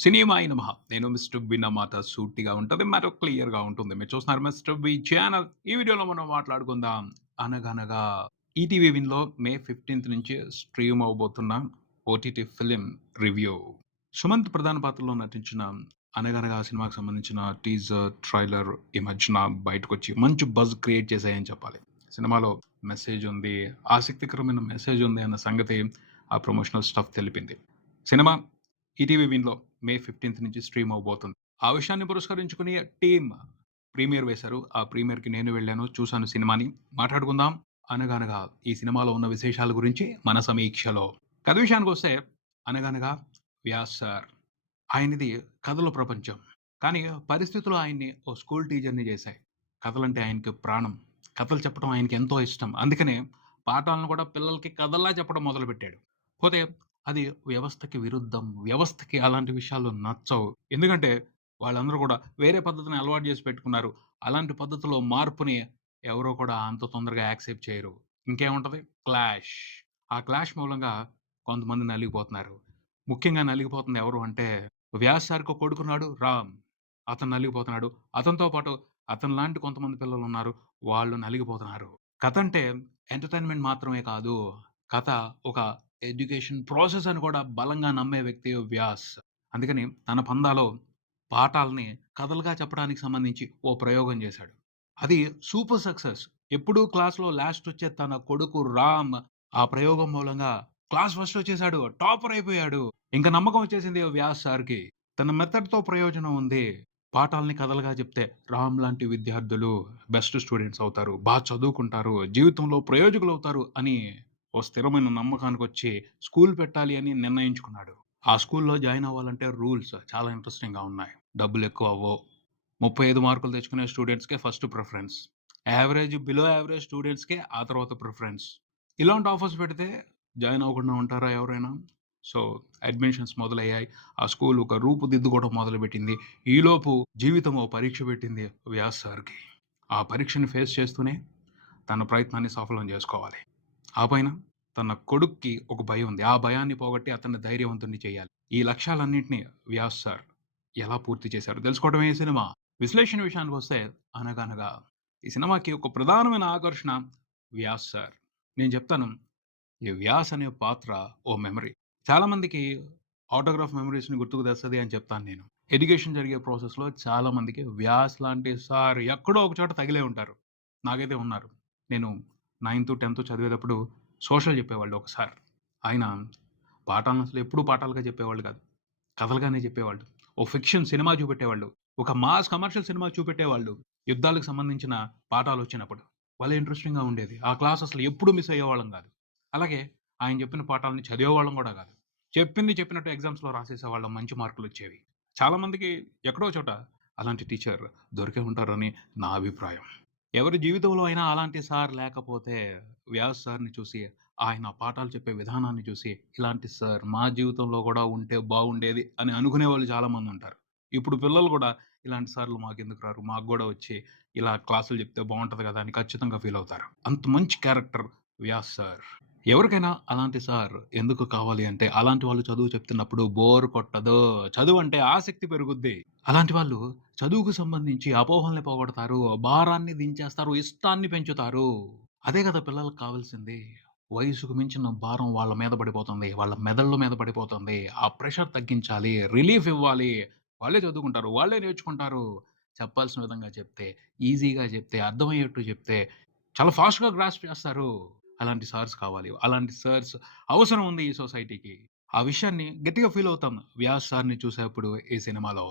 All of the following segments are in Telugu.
సినిమాయి నమః! నేను మిస్టర్ బి నా మాట సూటిగా ఉంటది. మ్యాటర్ క్లియర్‌గా ఉంటుంది. మీరు చూస్తున్నారు మిస్టర్ బి ఛానల్. ఈ వీడియోలో మనం మాట్లాడుకుందాం 'అనగనగా' ఈటీవీ విన్‌లో మే 15 నుంచి స్ట్రీమ్ అవ్వబోతున్న ఓటీటీ ఫిల్మ్ రివ్యూ. సుమంత్ ప్రధాన పాత్రలో నటించిన 'అనగనగా' సినిమాకి సంబంధించిన టీజర్, ట్రైలర్ ఈ మధ్యన బయటకొచ్చి మంచి బజ్ క్రియేట్ చేశాయని చెప్పాలి. సినిమాలో మెసేజ్ ఉంది, ఆసక్తికరమైన మెసేజ్ ఉంది అన్న సంగతి ఆ ప్రమోషనల్ స్టఫ్ తెలిపింది. సినిమా ఈటీవీ విన్‌లో మే 15 నుంచి స్ట్రీమ్ అవ్వబోతుంది. ఆ విషయాన్ని పురస్కరించుకుని టీమ్ ప్రీమియర్ వేశారు. ఆ ప్రీమియర్‌కి నేను వెళ్ళాను. చూసాను సినిమాని. మాట్లాడుకుందాం. అనగనగా ఈ సినిమాలో ఉన్న విశేషాల గురించి మన సమీక్షలో. కథ విషయానికొస్తే 'అనగనగా' వ్యాస్ సార్. ఆయనది కథల ప్రపంచం. కానీ పరిస్థితులు ఆయన్ని ఓ స్కూల్ టీచర్‌ని చేశాయి. కథలంటే ఆయనకి ప్రాణం. కథలు చెప్పడం ఆయనకి ఎంతో ఇష్టం. అందుకనే పాఠాలను కూడా పిల్లలకి కథల్లా చెప్పడం మొదలుపెట్టాడు. పోతే అది వ్యవస్థకి విరుద్ధం. వ్యవస్థకి అలాంటి విషయాలు నచ్చవు. ఎందుకంటే వాళ్ళందరూ కూడా వేరే పద్ధతిని అలవాటు చేసి పెట్టుకున్నారు. అలాంటి పద్ధతిలో మార్పుని ఎవరు కూడా అంత తొందరగా యాక్సెప్ట్ చేయరు. ఇంకేముంటది? క్లాష్. ఆ క్లాష్ మూలంగా కొంతమంది నలిగిపోతున్నారు. ముఖ్యంగా నలిగిపోతుంది ఎవరు అంటే వ్యాస్ సార్‌కి ఒక కొడుకున్నాడు రామ్. అతను నలిగిపోతున్నాడు. అతనితో పాటు అతనిలాంటి కొంతమంది పిల్లలున్నారు. వాళ్ళు నలిగిపోతున్నారు. కథంటే ఎంటర్‌టైన్‌మెంట్ మాత్రమే కాదు. కథ ఒక ఎడ్యుకేషన్ ప్రాసెస్ అని కూడా బలంగా నమ్మే వ్యక్తి వ్యాస్. అందుకని తన పందాలో పాఠాల్ని కథలుగా చెప్పడానికి సంబంధించి ఓ ప్రయోగం చేశాడు. అది సూపర్ సక్సెస్. ఎప్పుడూ క్లాస్‌లో లాస్ట్ వచ్చే తన కొడుకు రామ్ ఆ ప్రయోగం మూలంగా క్లాస్ ఫస్ట్ వచ్చేసాడు. టాపర్ అయిపోయాడు. ఇంక నమ్మకం వచ్చేసింది వ్యాస్ సార్‌కి. తన మెథడ్‌తో ప్రయోజనం ఉంది. పాఠాల్ని కథలుగా చెప్తే రామ్ లాంటి విద్యార్థులు బెస్ట్ స్టూడెంట్స్ అవుతారు. చదువుకుంటారు. జీవితంలో ప్రయోజకులవుతారు అని ఓ స్థిరమైన నమ్మకానికొచ్చి స్కూల్ పెట్టాలి అని నిర్ణయించుకున్నాడు. ఆ స్కూల్‌లో జాయిన్ అవ్వాలంటే రూల్స్ చాలా ఇంట్రెస్టింగ్‌గా ఉన్నాయి. డబ్బులెక్కువ అవ్వవు. 35 మార్కులు తెచ్చుకునే స్టూడెంట్స్‌కే first preference. Average, below average స్టూడెంట్స్‌కే ఆ తర్వాత ప్రిఫరెన్స్. ఇలాంటి ఆఫర్స్ పెడితే జాయిన్ అవ్వకుండా ఉంటారా ఎవరైనా? సో, అడ్మిషన్స్ మొదలయ్యాయి. ఆ స్కూల్ ఒక రూపుదిద్దుకోవడం మొదలుపెట్టింది. ఈలోపు జీవితం ఓ పరీక్ష పెట్టింది వ్యాస్ సార్‌కి. ఆ పరీక్షని ఫేస్ చేస్తూనే తన ప్రయత్నాన్ని సఫలం జేసుకోవాలి. ఆ పైన తన కొడుక్కి ఒక భయం ఉంది. ఆ భయాన్ని పోగొట్టి అతన్ని ధైర్యవంతుడిని చేయాలి. ఈ లక్ష్యాలన్నింటిని వ్యాస్ సార్ ఎలా పూర్తి చేశారో తెలుసుకోవడమే ఈ సినిమా. విశ్లేషణ విషయానికొస్తే 'అనగనగా' ఈ సినిమాకి ఒక ప్రధానమైన ఆకర్షణ వ్యాస్ సార్. నేను చెప్తాను. ఈ వ్యాస్ అనే పాత్ర ఓ మెమరీ. చాలామందికి ఆటోగ్రాఫ్ మెమరీస్‌ని గుర్తుకు తెస్తది అని చెప్తాను నేను. ఎడ్యుకేషన్ జరిగే ప్రాసెస్‌లో చాలామందికి వ్యాస్ లాంటి సార్ ఎక్కడో ఒక చోట తగిలే ఉంటారు. నాకైతే ఉన్నారు. నేను 9థ్, 10థ్ చదివేటప్పుడు సోషల్ చెప్పేవాళ్ళు ఒక సార్. ఆయన పాఠాలను అసలు ఎప్పుడూ పాఠాలుగా చెప్పేవాళ్ళు కాదు. కథలుగానే చెప్పేవాళ్ళు. ఓ ఫిక్షన్ సినిమా చూపెట్టేవాళ్ళు. ఒక మాస్ కమర్షియల్ సినిమా చూపెట్టేవాళ్ళు. యుద్ధాలకు సంబంధించిన పాఠాలొచ్చినప్పుడు. భలే ఇంట్రెస్టింగ్‌గా ఉండేది. ఆ క్లాస్ అసలు ఎప్పుడు మిస్ అయ్యేవాళ్ళం కాదు. అలాగే ఆయన చెప్పిన పాఠాలని చదివేవాళ్ళం గూడా గాదు. చెప్పింది చెప్పినట్టు ఎగ్జామ్స్‌లో రాసేసేవాళ్ళం. మంచి మార్కులొచ్చేవి. చాలామందికి ఎక్కడో చోట అలాంటి టీచర్ దొరికే ఉంటారని నా అభిప్రాయం. ఎవరి జీవితంలో అయినా అలాంటి సార్ లేకపోతే వ్యాస్ సార్‌ని చూసి, ఆయన పాఠాలు చెప్పే విధానాన్ని చూసి, ఇలాంటి సార్ మా జీవితంలో గూడా ఉంటే బాగుండేది అని అనుకునేవాళ్ళు చాలామందుంటారు. ఇప్పుడు పిల్లలు గూడా ఇలాంటి సార్‌లు మాకెందుకు రారు? మాకు గూడా వచ్చి ఇలా క్లాసులు చెప్తే బావుంటది గదా! అని ఖచ్చితంగా ఫీలవుతారు. అంత మంచి క్యారెక్టర్ వ్యాస్ సార్. ఎవరికైనా అలాంటి సార్ ఎందుకు కావాలి అంటే, అలాంటి వాళ్ళు చదువు చెప్తున్నప్పుడు బోర్ కొట్టదు. చదువంటే ఆసక్తి పెరుగుద్ది. అలాంటి వాళ్ళు చదువుకు సంబంధించి అపోహల్ని పోగొడతారు. భారాన్ని దించేస్తారు. ఇష్టాన్ని పెంచుతారు. అదే గదా పిల్లలకి కావాల్సింది. వయసుకు మించిన భారం వాళ్ళ మీద పడిపోతుంది. వాళ్ళ మెదళ్ళ మీద పడిపోతుంది. ఆ ప్రెషర్ తగ్గించాలి. రిలీఫ్ ఇవ్వాలి. వాళ్ళే చదువుకుంటారు. వాళ్ళే నేర్చుకుంటారు. చెప్పాల్సిన విధంగా చెప్తే, ఈజీగా చెప్తే, అర్థమయ్యేట్టు చెప్తే చాలా ఫాస్ట్‌గా గ్రాస్ప్ చేస్తారు. అలాంటి సార్స్ కావాలి. అలాంటి సార్స్ అవసరం ఉంది ఈ సొసైటీకి. ఆ విషయాన్ని గట్టిగా ఫీల్ అవుతాం వ్యాస్ సార్‌ని చూసేప్పుడు ఈ సినిమాలో.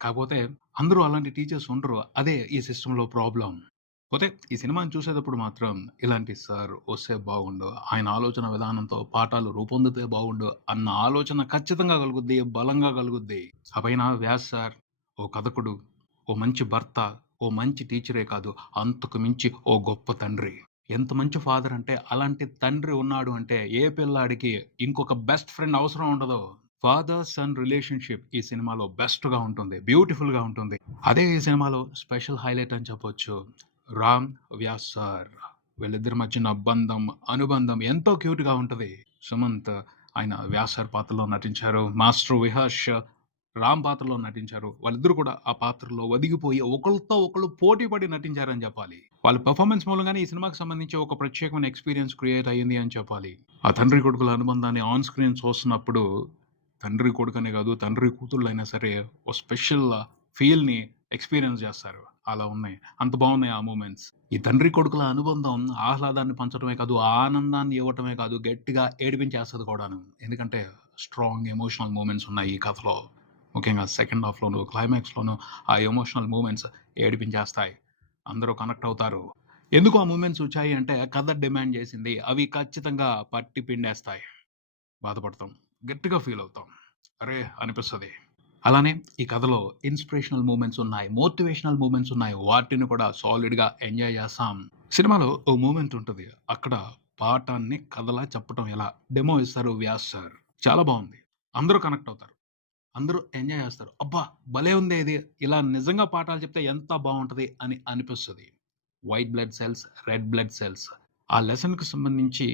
కాకపోతే అందరూ అలాంటి టీచర్స్ ఉండరు. అదే ఈ సిస్టమ్‌లో ప్రాబ్లమ్. పోతే ఈ సినిమాని చూసేటప్పుడు మాత్రం ఇలాంటి సార్ వస్తే బాగుండు. ఆయన ఆలోచన విధానంతో పాఠాలు రూపొందితే బాగుండు అన్న ఆలోచన ఖచ్చితంగా కలుగుద్ది. బలంగా కలుగుద్ది. ఆ పైన వ్యాస్ సార్ ఓ కథకుడు, ఓ మంచి భర్త, ఓ మంచి టీచరే కాదు అంతకు మించి ఓ గొప్ప తండ్రి. ఎంత మంచి ఫాదర్ అంటే అలాంటి తండ్రి ఉన్నాడు అంటే ఏ పిల్లాడికి ఇంకొక బెస్ట్ ఫ్రెండ్ అవసరం ఉండదు. ఫాదర్ సన్ రిలేషన్‌షిప్ ఈ సినిమాలో బెస్ట్‌గా ఉంటుంది. బ్యూటిఫుల్‌గా ఉంటుంది. అదే ఈ సినిమాలో స్పెషల్ హైలైట్ అని చెప్పొచ్చు. రామ్, వ్యాస్ సార్ వీళ్ళిద్దరి మధ్యన బంధం, అనుబంధం ఎంతో క్యూట్‌గా ఉంటది. సుమంత్ ఆయన వ్యాస్ సార్ పాత్రలో నటించారు. మాస్టర్ విహర్ష్ రామ్ పాత్రలో నటించారు. వాళ్ళిద్దరూ కూడా ఆ పాత్రలో ఒదిగిపోయి ఒకళ్ళతో ఒకళ్ళు పోటీ పడి నటించారని చెప్పాలి. వాళ్ళ పెర్ఫార్మన్స్ మూలంగానే ఈ సినిమాకి సంబంధించి ఒక ప్రత్యేకమైన ఎక్స్‌పీరియన్స్ క్రియేట్ అయ్యింది అని చెప్పాలి. ఆ తండ్రి కొడుకుల అనుబంధాన్ని ఆన్ స్క్రీన్ చూస్తున్నప్పుడు తండ్రి కొడుకనే కాదు, తండ్రి కూతుళ్ళైనా సరే ఓ స్పెషల్ ఫీల్‌ని ఎక్స్‌పీరియన్స్ చేస్తారు. అలా ఉన్నాయి. అంత బాగున్నాయి ఆ మూమెంట్స్. ఈ తండ్రి కొడుకుల అనుబంధం ఆహ్లాదాన్ని పంచడమే కాదు, ఆనందాన్ని ఇవ్వటమే కాదు, గట్టిగా ఏడిపించేస్తది కూడాను. ఎందుకంటే స్ట్రాంగ్ ఎమోషనల్ మూమెంట్స్ ఉన్నాయి ఈ కథలో. ముఖ్యంగా సెకండ్ హాఫ్‌లోను, క్లైమాక్స్‌లోను ఆ ఎమోషనల్ మూమెంట్స్ ఏడిపించేస్తాయి. అందరూ కనెక్ట్ అవుతారు. ఎందుకు ఆ మూమెంట్స్ వచ్చాయి అంటే కథ డిమాండ్ చేసింది. అవి ఖచ్చితంగా పట్టి పిండేస్తాయి. బాధపడతాం. గట్టిగా ఫీల్ అవుతాం. అరే! అనిపిస్తది. అలానే ఈ కథలో ఇన్స్‌పిరేషనల్ మూమెంట్స్ ఉన్నాయి. మోటివేషనల్ మూమెంట్స్ ఉన్నాయి. వాటిని కూడా సాలిడ్‌గా ఎంజాయ్ చేస్తాం. సినిమాలో ఓ మూమెంట్ ఉంటది. అక్కడ పాఠాన్ని కథలా చెప్పటం ఎలా? డెమో ఇస్తారు వ్యాస్ సార్. చాలా బావుంది. అందరూ కనెక్ట్ అవుతారు. అందరూ ఎంజాయ్ చేస్తారు. అబ్బా! భలే ఉందే ఇది. ఇలా నిజంగా పాఠాలు చెప్తే ఎంత బావుంటది అని అనిపిస్తది. White blood cells, red blood cells. ఆ లెసన్‌కి సంబంధించి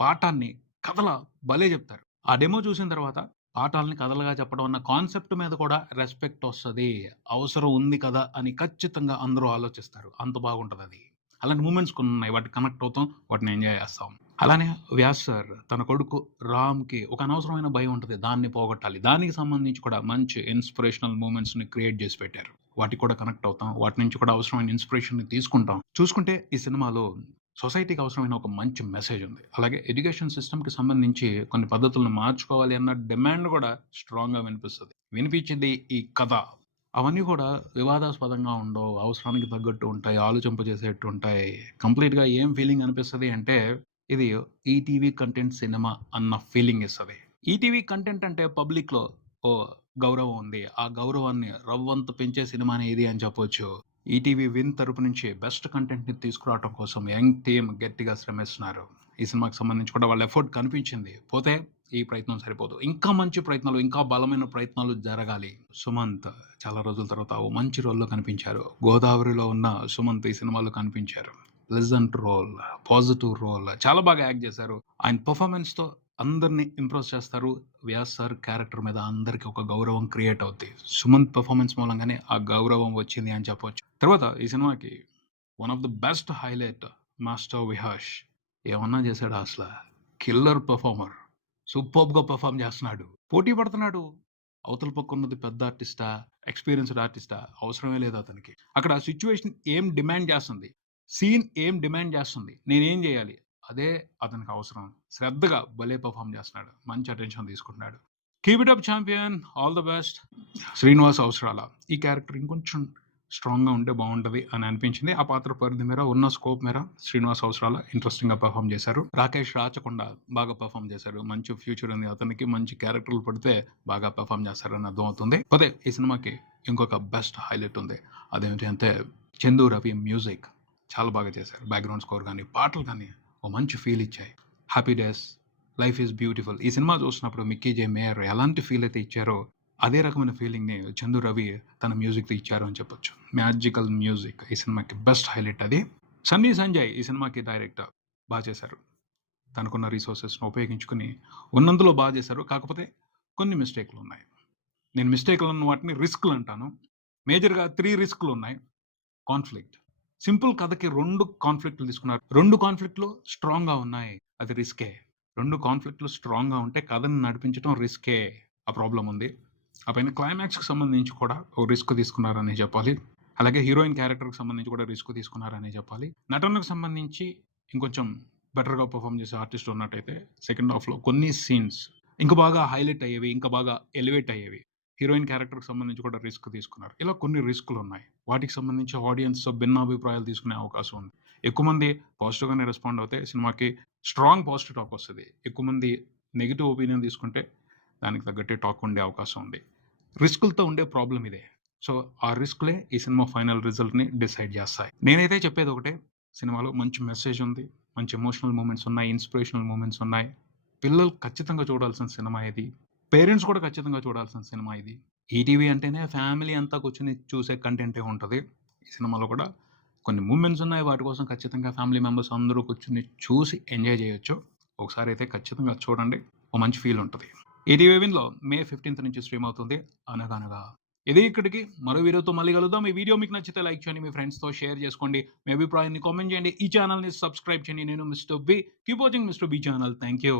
పాఠాన్ని కథలా భలే చెప్తారు. ఆ డెమో చూసిన తర్వాత పాఠాలని కథలుగా చెప్పడం అన్న కాన్సెప్ట్ మీద కూడా రెస్పెక్ట్ వస్తది. అవసరం ఉంది కదా! అని ఖచ్చితంగా అందరూ ఆలోచిస్తారు. అంత బాగుంటదది. అలాంటి మూమెంట్స్ కొన్నున్నాయి. వాటికి కనెక్ట్ అవుతాం. వాటిని ఎంజాయ్ చేస్తాం. అలానే వ్యాస్ సార్ తన కొడుకు రామ్‌కి ఒక అనవసరమైన భయం ఉంటది. దాన్ని పోగొట్టాలి. దానికి సంబంధించి కూడా మంచి ఇన్స్‌పిరేషనల్ మూమెంట్స్‌ని క్రియేట్ చేసి పెట్టారు. వాటికి కూడా కనెక్ట్ అవుతాం. వాటి నుంచి కూడా అవసరమైన ఇన్స్‌పిరేషన్‌ని తీసుకుంటాం. చూసుకుంటే ఈ సినిమాలో సొసైటీకి అవసరమైన ఒక మంచి మెసేజ్ ఉంది. అలాగే ఎడ్యుకేషన్ సిస్టమ్‌కి సంబంధించి కొన్ని పద్ధతులను మార్చుకోవాలి అన్న డిమాండ్ కూడా స్ట్రాంగ్‌గా వినిపిస్తది. వినిపించింది ఈ కథ. అవన్నీ కూడా వివాదాస్పదంగా ఉండవు. అవసరానికి తగ్గట్టు ఉంటాయి. ఆలోచింపజేసేట్టు ఉంటాయి. కంప్లీట్‌గా ఏం ఫీలింగ్ అనిపిస్తది అంటే ఇది ఈటీవీ కంటెంట్ సినిమా అన్న ఫీలింగ్ ఇస్తది. ఈటీవీ కంటెంట్ అంటే పబ్లిక్‌లో ఓ గౌరవం ఉంది. ఆ గౌరవాన్ని రవ్వంత పెంచే సినిమానే ఇది అని చెప్పొచ్చు. ఈటీవీ విన్ తరపు నుంచి బెస్ట్ కంటెంట్‌ని తీసుకురావటం కోసం యంగ్ టీమ్ గట్టిగా శ్రమిస్తున్నారు. ఈ సినిమాకి సంబంధించి కూడా వాళ్ళ ఎఫర్ట్ కనిపించింది. పోతే ఈ ప్రయత్నం సరిపోదు. ఇంకా మంచి ప్రయత్నాలు, ఇంకా బలమైన ప్రయత్నాలు జరగాలి. సుమంత్ చాలా రోజుల తర్వాత ఓ మంచి రోల్‌లో కనిపించారు. గోదావరిలో ఉన్న సుమంత్ ఈ సినిమాలో కనిపించారు. ప్లెజెంట్ రోల్, పాజిటివ్ రోల్ చాలా బాగా యాక్ట్ చేశారు. ఆయన పెర్ఫార్మన్స్‌తో అందరిని ఇంప్రెస్ చేస్తారు. వ్యాస్ సార్ క్యారెక్టర్ మీద అందరికి ఒక గౌరవం క్రియేట్ అవుద్ది. సుమంత్ పెర్ఫార్మన్స్ మూలంగానే ఆ గౌరవం వచ్చింది అని చెప్పొచ్చు. తర్వాత ఈ సినిమాకి one of the best highlight master Vihash. ఏమన్నా చేసాడా అసల? Killer performer. సూపర్బ్‌గా పెర్ఫార్మ్ చేస్తున్నాడు. పోటీ పడుతున్నాడు. అవతల పక్క ఉన్నది పెద్ద ఆర్టిస్టా? ఎక్స్‌పీరియన్స్‌డ్ ఆర్టిస్టా? అవసరమే లేదు అతనికి. అక్కడ సిట్యుయేషన్ ఏం డిమాండ్ చేస్తుంది? సీన్ ఏం డిమాండ్ చేస్తుంది? నేనేం చేయాలి? అదే అతనికి అవసరం. శ్రద్ధగా భలే పెర్ఫార్మ్ చేస్తున్నాడు. మంచి అటెన్షన్ తీసుకుంటున్నాడు. Keep it up champion. All the best. Srinivas అవసరాల. ఈ క్యారెక్టర్ ఇంకొంచెం స్ట్రాంగ్‌గా ఉంటే బావుంటది అని అనిపించింది. ఆ పాత్ర పరిధి మేర ఉన్న స్కోప్ మేర శ్రీనివాస్ అవసరాల ఇంట్రెస్టింగ్‌గా పెర్ఫార్మ్ చేశారు. రాకేష్ రాచకొండ బాగా పెర్ఫార్మ్ చేశారు. మంచి ఫ్యూచర్ ఉంది అతనికి. మంచి క్యారెక్టర్‌లు పడితే బాగా పెర్ఫార్మ్ చేస్తారని అర్థమవుతుంది. పోతే ఈ సినిమాకి ఇంకొక బెస్ట్ హైలైట్ ఉంది. అదేంటి అంటే చందు రవి మ్యూజిక్ చాలా బాగా చేశారు. బ్యాక్‌గ్రౌండ్ స్కోర్ గాని, పాటలు గాని ఓ మంచి ఫీల్ ఇచ్చాయి. 'Happy days', 'life is beautiful' ఈ సినిమా చూస్తున్నప్పుడు 'మిక్కీ జే మేయర్' ఎలాంటి ఫీల్ అయితే ఇచ్చారో అదే రకమైన ఫీలింగ్‌ని చందు రవి తన మ్యూజిక్‌తో ఇచ్చారు అని చెప్పొచ్చు. మ్యాజికల్ మ్యూజిక్ ఈ సినిమాకి బెస్ట్ హైలైట్ అది. సన్నీ సంజయ్ ఈ సినిమాకి డైరెక్టర్ చేశారు. తనకున్న రిసోర్సెస్‌ని ఉపయోగించుకొని ఉన్నందులో చేశారు. కాకపోతే కొన్ని మిస్టేక్‌లున్నాయి. నేను మిస్టేక్‌లన్న వాటిని రిస్క్‌లంటాను. మేజర్‌గా 3 రిస్క్‌లున్నాయి. కాన్ఫ్లిక్ట్. సింపుల్ కథకి 2 కాన్ఫ్లిక్ట్‌లు తీసుకున్నారు. 2 కాన్ఫ్లిక్ట్‌లు స్ట్రాంగ్‌గా ఉన్నాయి. అది రిస్కే. 2 కాన్ఫ్లిక్ట్‌లు స్ట్రాంగ్‌గా ఉంటే కథని నడిపించడం రిస్కే. ఆ ప్రాబ్లమ్ ఉంది. ఆ పైన క్లైమాక్స్‌కి సంబంధించి కూడా ఓ రిస్క్ తీసుకున్నారనే చెప్పాలి. అలాగే హీరోయిన్ క్యారెక్టర్‌కి సంబంధించి కూడా రిస్క్ తీసుకున్నారనే చెప్పాలి. నటనకు సంబంధించి ఇంకొంచెం బెటర్‌గా పెర్ఫార్మ్ చేసే ఆర్టిస్ట్ ఉన్నట్టయితే సెకండ్ హాఫ్‌లో కొన్ని సీన్స్ ఇంకా బాగా హైలైట్ అయ్యేవి. ఇంకా బాగా ఎలివేట్ అయ్యేవి. హీరోయిన్ క్యారెక్టర్‌కి సంబంధించి కూడా రిస్క్ తీసుకున్నారు. ఇలా కొన్ని రిస్కులున్నాయి. వాటికి సంబంధించి ఆడియన్స్ భిన్నాభిప్రాయాలు తీసుకునే అవకాశం ఉంది. ఎక్కువ మంది పాజిటివ్‌గానే రెస్పాండ్ అవుతే సినిమాకి స్ట్రాంగ్ పాజిటివ్ టాక్ వస్తది. ఎక్కువ మంది నెగెటివ్ ఒపీనియన్ తీసుకుంటే దానికి తగ్గట్టే టాక్ ఉండే అవకాశం ఉంది. రిస్కులతో ఉండే ప్రాబ్లమ్ ఇదే. సో, ఆ రిస్కులే ఈ సినిమా ఫైనల్ రిజల్ట్‌ని డిసైడ్ చేస్తాయి. నేనైతే చెప్పేది ఒకటే. సినిమాలో మంచి మెసేజ్ ఉంది. మంచి ఎమోషనల్ మూమెంట్స్ ఉన్నాయి. ఇన్స్‌పిరేషనల్ మూమెంట్స్ ఉన్నాయి. పిల్లలు ఖచ్చితంగా చూడాల్సిన సినిమా ఇది. పేరెంట్స్ కూడా ఖచ్చితంగా చూడాల్సిన సినిమా ఇది. ఈటీవీ అంటేనే ఫ్యామిలీ అంతా కూర్చొని చూసే కంటెంటే ఉంటది. ఈ సినిమాలో కూడా కొన్ని మూమెంట్స్ ఉన్నాయి. వాటి కోసం ఖచ్చితంగా ఫ్యామిలీ మెంబర్స్ అందరూ కూర్చొని చూసి ఎంజాయ్ చేయొచ్చు. ఒకసారి అయితే ఖచ్చితంగా చూడండి. ఓ మంచి ఫీల్ ఉంటది. ఈటీవీ విన్‌లో మే 15 నుంచి స్ట్రీమ్ అవుతుంది 'అనగనగా'. ఇది ఇక్కడికి మరో వీడియోతో మళ్ళీ కలుద్దాం. ఈ వీడియో మీకు నచ్చితే లైక్ చేయండి. మీ ఫ్రెండ్స్‌తో షేర్ చేసుకోండి. మీ అభిప్రాయాన్ని కామెంట్ చేయండి. ఈ ఛానెల్‌ని సబ్స్క్రైబ్ చేయండి. నేను mister B. Keep watching mister B channel. Thank you.